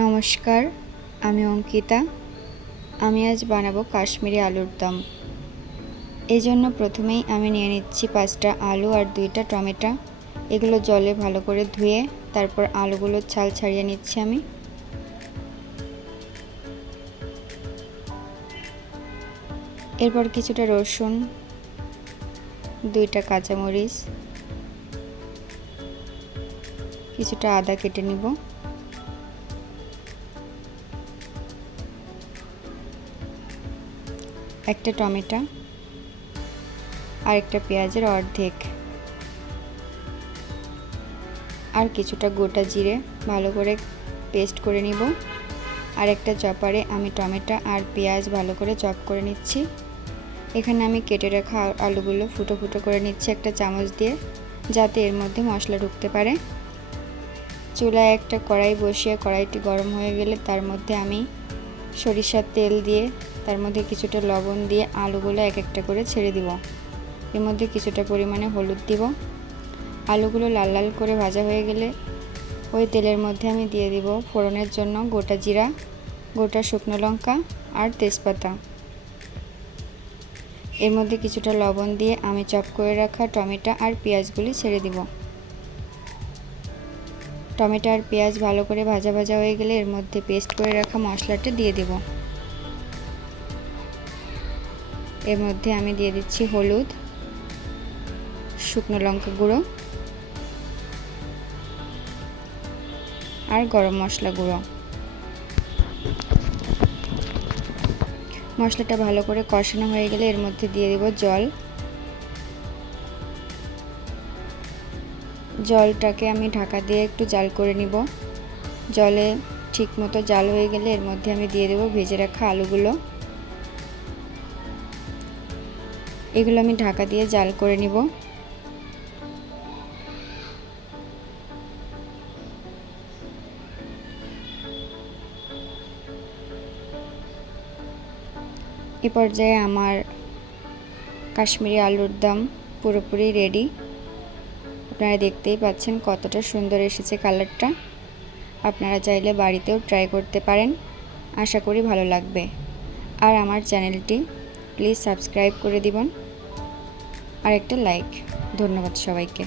নমস্কার, আমি অঙ্কিতা। আমি আজ বানাবো কাশ্মীরি আলুর দম। এই জন্য প্রথমেই আমি নিয়ে নিচ্ছি 5টা আলু আর 2টা টমেটো। এগুলো জলে ভালো করে ধুয়ে তারপর আলুগুলোর ছাল ছাড়িয়ে নিচ্ছি আমি। এরপর কিছুটা রসুন, 2টা কাঁচামরিচ, কিছুটা আদা কেটে নিব। একটা টমেটো আর একটা পেঁয়াজের অর্ধেক, আর কিছুটা গোটা জিরে ভালো করে পেস্ট করে নিব। আর একটা চপারে আমি টমেটো আর পেঁয়াজ ভালো করে চপ করে নিচ্ছি। এখানে আমি কেটে রাখা আলুগুলো ফুটো ফুটো করে নিচ্ছি একটা চামচ দিয়ে, যাতে এর মধ্যে মশলা ঢুকতে পারে। চুলায় একটা কড়াই বসিয়ে কড়াইটি গরম হয়ে গেলে তার মধ্যে আমি সরিষার তেল দিয়ে তার মধ্যে কিছুটা লবণ দিয়ে আলুগুলো এক একটা করে ছেড়ে দিব। এর মধ্যে কিছুটা পরিমাণে হলুদ দিব। আলুগুলো লাল লাল করে ভাজা হয়ে গেলে ওই তেলের মধ্যে আমি দিয়ে দিব ফোড়নের জন্য গোটা জিরা, গোটা শুকনো লঙ্কা আর তেজপাতা। এর মধ্যে কিছুটা লবণ দিয়ে আমি চপ করে রাখা টমেটো আর পেঁয়াজগুলি ছেড়ে দিব। টমেটো আর পেঁয়াজ ভালো করে ভাজা ভাজা হয়ে গেলে এর মধ্যে পেস্ট করে রাখা মশলাটা দিয়ে দেব। এর মধ্যে আমি দিয়ে দিচ্ছি হলুদ, শুকনো লঙ্কা গুঁড়ো আর গরম মশলা গুঁড়ো। মশলাটা ভালো করে কষানো হয়ে গেলে এর মধ্যে দিয়ে দেব জল। জলটাকে আমি ঢাকা দিয়ে একটু জাল করে নিব। জলে ঠিকমতো জাল হয়ে গেলে এর মধ্যে আমি দিয়ে দেব ভেজে রাখা আলুগুলো। এগুলো আমি ঢাকা দিয়ে জাল করে নিব। এ পর্যায়ে আমার কাশ্মীরি আলুর দম পুরোপুরি রেডি। আপনারা দেখতেই পাচ্ছেন কতটা সুন্দর এসেছে কালারটা। আপনারা চাইলে বাড়িতেও ট্রাই করতে পারেন, আশা করি ভালো লাগবে। আর আমার চ্যানেলটি প্লিজ সাবস্ক্রাইব করে দিবেন আর একটা লাইক। ধন্যবাদ সবাইকে।